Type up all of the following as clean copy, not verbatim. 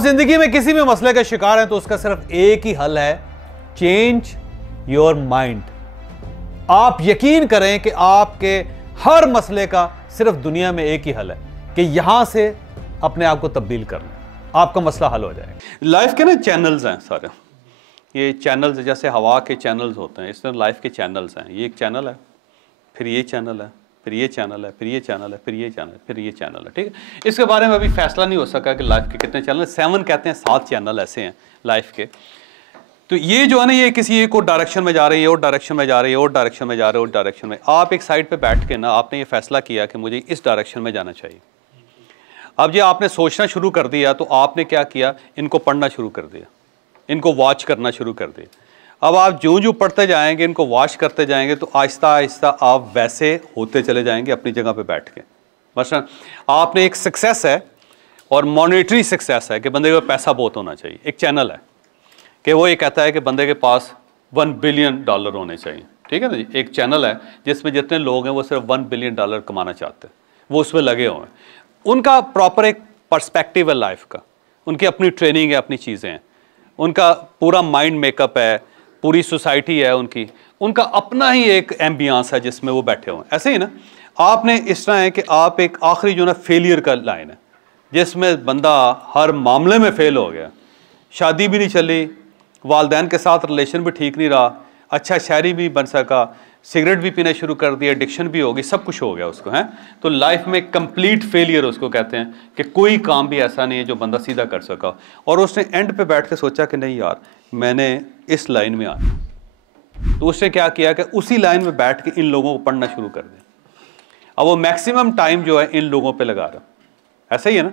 आप जिंदगी में किसी भी मसले का शिकार हैं तो उसका सिर्फ एक ही हल है, चेंज योर माइंड। आप यकीन करें कि आपके हर मसले का सिर्फ दुनिया में एक ही हल है कि यहां से अपने आप को तब्दील कर लें, आपका मसला हल हो जाएगा। लाइफ के ना चैनल्स हैं सारे, ये चैनल्स जैसे हवा के चैनल्स होते हैं, इस तरह लाइफ के चैनल्स हैं। ये एक चैनल है, फिर ये चैनल है, फिर ये चैनल है, फिर ये चैनल है, फिर ये चैनल है, फिर ये चैनल है। ठीक है, इसके बारे में अभी फैसला नहीं हो सका कि लाइफ के कितने चैनल, 7 कहते हैं, 7 चैनल ऐसे हैं लाइफ के। तो ये जो है ना, ये किसी एक और डायरेक्शन में जा रही है, और डायरेक्शन में जा रही है, और डायरेक्शन में जा रहे हैं, और डायरेक्शन में। आप एक साइड पे बैठ के ना आपने ये फैसला किया कि मुझे इस डायरेक्शन में जाना चाहिए। अब ये आपने सोचना शुरू कर दिया तो आपने क्या किया, इनको पढ़ना शुरू कर दिया, इनको वॉच करना शुरू कर दिया। अब आप जो जो पढ़ते जाएंगे, इनको वॉच करते जाएंगे, तो आहिस्ता आहिस्ता आप वैसे होते चले जाएंगे अपनी जगह पे बैठ के। मसलन आपने एक सक्सेस है और मॉनेटरी सक्सेस है कि बंदे के पैसा बहुत होना चाहिए। एक चैनल है कि वो ये कहता है कि बंदे के पास $1 बिलियन होने चाहिए। ठीक है ना जी, एक चैनल है जिसमें जितने लोग हैं वो सिर्फ $1 बिलियन कमाना चाहते हैं, वो उसमें लगे हुए हैं। उनका प्रॉपर एक पर्सपेक्टिव है लाइफ का, उनकी अपनी ट्रेनिंग है, अपनी चीज़ें हैं, उनका पूरा माइंड मेकअप है, पूरी सोसाइटी है उनकी, उनका अपना ही एक एम्बियंस है जिसमें वो बैठे हुए हैं। ऐसे ही ना आपने इस तरह है कि आप एक आखिरी जो ना फेलियर का लाइन है जिसमें बंदा हर मामले में फेल हो गया, शादी भी नहीं चली, वालदैन के साथ रिलेशन भी ठीक नहीं रहा, अच्छा शहरी भी बन सका, सिगरेट भी पीना शुरू कर दिया, एडिक्शन भी हो गई, सब कुछ हो गया उसको, है तो लाइफ में कंप्लीट फेलियर उसको कहते हैं कि कोई काम भी ऐसा नहीं है जो बंदा सीधा कर सका। और उसने एंड पे बैठ के सोचा कि नहीं यार मैंने इस लाइन में आना, तो उसने क्या किया कि उसी लाइन में बैठ के इन लोगों को पढ़ना शुरू कर दिया। अब वो मैक्सिमम टाइम जो है इन लोगों पर लगा रहा, ऐसा ही है ना।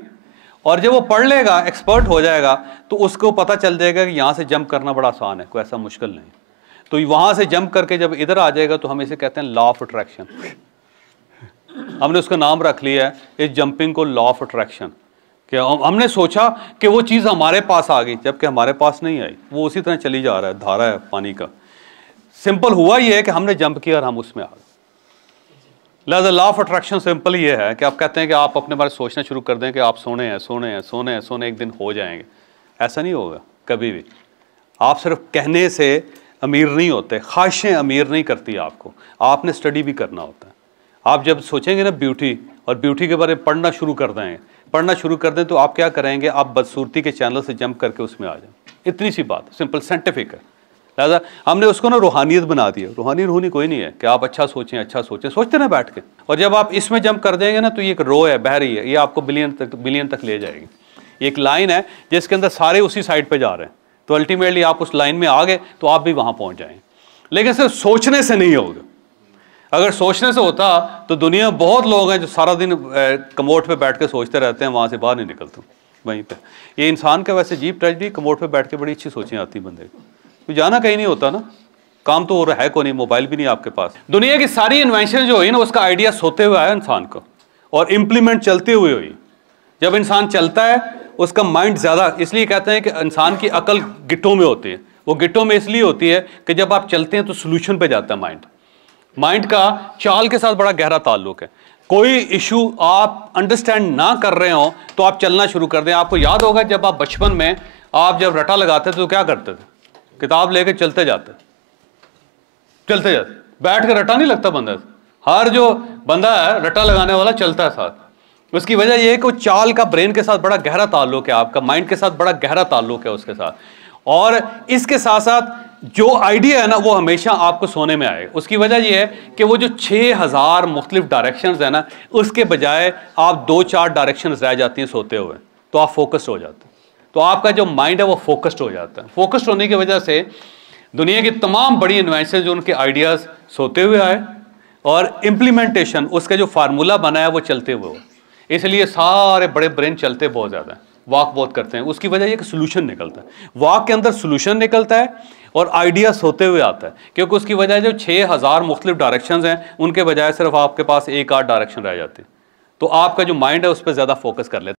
और जब वो पढ़ लेगा, एक्सपर्ट हो जाएगा, तो उसको पता चल जाएगा कि यहाँ से जंप करना बड़ा आसान है, कोई ऐसा मुश्किल नहीं। तो वहाँ से जंप करके जब इधर आ जाएगा तो हम इसे कहते हैं लॉ ऑफ अट्रैक्शन। हमने उसका नाम रख लिया है इस जंपिंग को लॉ ऑफ अट्रैक्शन, कि हमने सोचा कि वो चीज़ हमारे पास आ गई जबकि हमारे पास नहीं आई, वो उसी तरह चली जा रहा है, धारा है पानी का। सिंपल हुआ ये है कि हमने जंप किया और हम उसमें आ गए। लिहाजा लॉ ऑफ अट्रैक्शन सिंपल ये है कि आप कहते हैं कि आप अपने बारे में सोचना शुरू कर दें कि आप सोने हैं, सोने हैं, सोने हैं, सोने एक दिन हो जाएंगे। ऐसा नहीं होगा कभी भी। आप सिर्फ कहने से अमीर नहीं होते, ख्वाहिशें अमीर नहीं करती आपको, आपने स्टडी भी करना होता है। आप जब सोचेंगे ना ब्यूटी, और ब्यूटी के बारे में पढ़ना शुरू कर दें तो आप क्या करेंगे, आप बदसूरती के चैनल से जंप करके उसमें आ जाएं। इतनी सी बात, सिंपल साइंटिफिक है। लिहाजा हमने उसको ना रूहानियत बना दिया। रूहानी रूहानी कोई नहीं है कि आप अच्छा सोचें, सोचते ना बैठ के। और जब आप इसमें जंप कर देंगे ना तो ये एक रो है, बह रही है, ये आपको बिलियन तक ले जाएगी। ये एक लाइन है जिसके अंदर सारे उसी साइड पे जा रहे हैं, तो अल्टीमेटली आप उस लाइन में आ गए तो आप भी वहाँ पहुँच जाएंगे। लेकिन सिर्फ सोचने से नहीं होगा। अगर सोचने से होता तो दुनिया में बहुत लोग हैं जो सारा दिन कमोड पे बैठ के सोचते रहते हैं, वहाँ से बाहर नहीं निकलते वहीं पे। ये इंसान का वैसे अजीब ट्रेजेडी, कमोड पे बैठ के बड़ी अच्छी सोचें आती बंदे को, तो जाना कहीं नहीं होता ना, काम तो और है को नहीं, मोबाइल भी नहीं आपके पास। दुनिया की सारी इन्वेंशन जो हुई ना उसका आइडिया सोते हुए आया इंसान को, और इम्प्लीमेंट चलते हुए हुई। जब इंसान चलता है उसका माइंड ज़्यादा, इसलिए कहते हैं कि इंसान की अकल गिट्टों में होती है। वो गिट्टों में इसलिए होती है कि जब आप चलते हैं तो सोल्यूशन पे जाता है माइंड का चाल के साथ बड़ा गहरा ताल्लुक है। कोई इशू आप अंडरस्टैंड ना कर रहे हो तो आप चलना शुरू कर दें। आपको याद होगा जब आप बचपन में आप जब रटा लगाते थे तो क्या करते थे, किताब लेके चलते जाते, बैठ के रटा नहीं लगता बंदा। हर जो बंदा है रटा लगाने वाला चलता है साथ। उसकी वजह यह है कि चाल का ब्रेन के साथ बड़ा गहरा ताल्लुक है, आपका माइंड के साथ बड़ा गहरा ताल्लुक है उसके साथ। और इसके साथ साथ जो आइडिया है ना वो हमेशा आपको सोने में आएगा। उसकी वजह यह है कि वो जो 6000 मुख्तलिफ डायरेक्शंस है ना, उसके बजाय आप 2-4 डायरेक्शंस रह जाती हैं सोते हुए, तो आप फोकस्ड हो जाते हैं। तो आपका जो माइंड है वो फोकस्ड हो जाता है। फोकस्ड होने की वजह से दुनिया की तमाम बड़ी इन्वेंशन जो उनके आइडियाज़ सोते हुए आए, और इम्प्लीमेंटेशन उसका जो फार्मूला बना है वो चलते हुए हो। इसलिए सारे बड़े ब्रेन चलते बहुत ज़्यादा हैं, वॉक बहुत करते हैं। उसकी वजह यह कि सोल्यूशन निकलता है, वॉक के अंदर सोल्यूशन निकलता है और आइडिया सोते हुए आता है, क्योंकि उसकी वजह जो 6000 मुख्तलिफ डायरेक्शंस हैं उनके बजाय सिर्फ आपके पास 1-8 डायरेक्शन रह जाती है। तो आपका जो माइंड है उस पर ज़्यादा फोकस कर लेता है।